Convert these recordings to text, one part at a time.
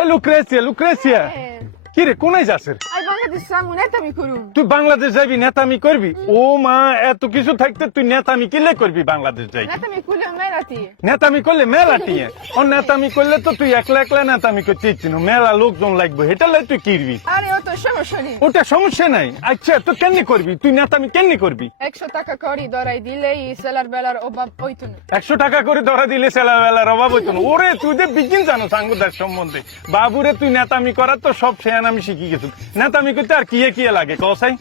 এ লুক্রেসিয়া লুক্রেসিয়া কি রে কোনায় যাসের আই বাংলাদেশ সামু নেতামি করুম। তুই বাংলাদেশ যাবি নেতামি করবি? ও মা এত কিছু থাকতে তুই নেতামি কিলে করবি বাংলাদেশ যাই? নেতামি করলে মেরাতি। নেতামি করলে মেলা টিয়ে ও নেতামি করলে তো তুই একলা একলা নেতামি করতে ইচ্ছি না, মেলা লোকজন লাগবে, এটা লাই তুই কিরবি? আরে ও তো সমস্যা নেই। ওটা সমস্যা নাই। আচ্ছা তো কেমনি করবি তুই নেতামি কেমনি করবি? 100 টাকা করি ধরাই দিলেই সেলার বেলার অভাব হইতো না। 100 টাকা করে ধরা দিলে সেলাবেলার অভাব হইতো না। ওরে তুই যে বিজ্ঞান জানো সাঙ্গুদার সম্বন্ধে, বাবুরে তুই নেতামি করার তো সব শেয়ান আমি শিখি গেছি। নেতামি করতে আর কিয়ে কিয়ে লাগে কসাই?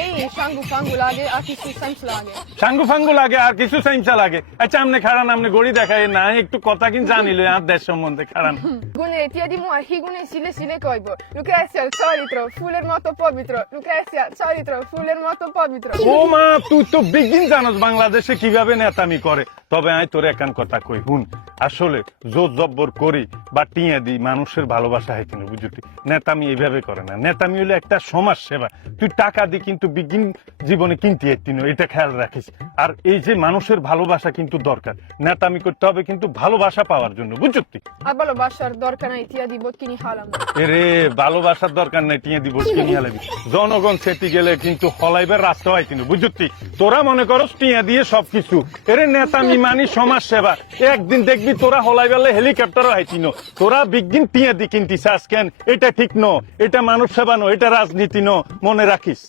এই সাঙ্গু ফাঙ্গু লাগে আর কিছু সাইন্স লাগে। সাঙ্গু ফাঙ্গু লাগে আর কিছু সাইন্সা লাগে। আচ্ছা আমনে খারান, আমনে গড়ি দেখায় না একটু কথা কিন জানিল আর দেশ সম্বন্ধে খারান। গুনে তিয়া দিমু আর হি গুনে সিলে সিলে কইব। লুক্রেসিয়া চরিত্র ফুলের মতো পবিত্র। লুক্রেসিয়া চরিত্র ফুলের মতো পবিত্র। ও মা তুই তো বিজ্ঞান জানোস বাংলাদেশে কিভাবে নেতামি করে। তবে আমি তোর একান কথা কই হুন, আসলে জোর জব্বর করি বা টিয়া দিই মানুষের ভালোবাসা হয় কিনা বুঝতি? নেতামি এইভাবে করে না, নেতামি হলো একটা সমাজ সেবা। তুই টাকা দি কিন্তু বিজ্ঞান জীবনে কিনতে একটিন, এটা খেয়াল রাখিস। আর এই যে মানুষের ভালোবাসা কিন্তু দরকার, নেতামি করতে হবে কিন্তু ভালোবাসা পাওয়ার জন্য বুঝতি? আর ভালোবাসার দরকার নাই তিয়া দিব কিনি হালাম। এরে ভালোবাসার দরকার নাই, টিয়া দিব কিনি হালাবি। জনগণ সেটি গেলে কিন্তু হলাইবার রাস্তা হয় কিন্তু বুঝতি? তোরা মনে করস টিয়া দিয়ে সবকিছু, এরে নেতামি মানি সমাজ সেবা। একদিন দেখবি তোরা হলাই বেলা হেলিকপ্টারও হাইতিনো, তোরা বিজ্ঞান টিয়া দি কিনতিস কেন? এটা ঠিক ন, এটা মানুষ সেবা ন, এটা রাজনীতি ন, মনে রাখিস।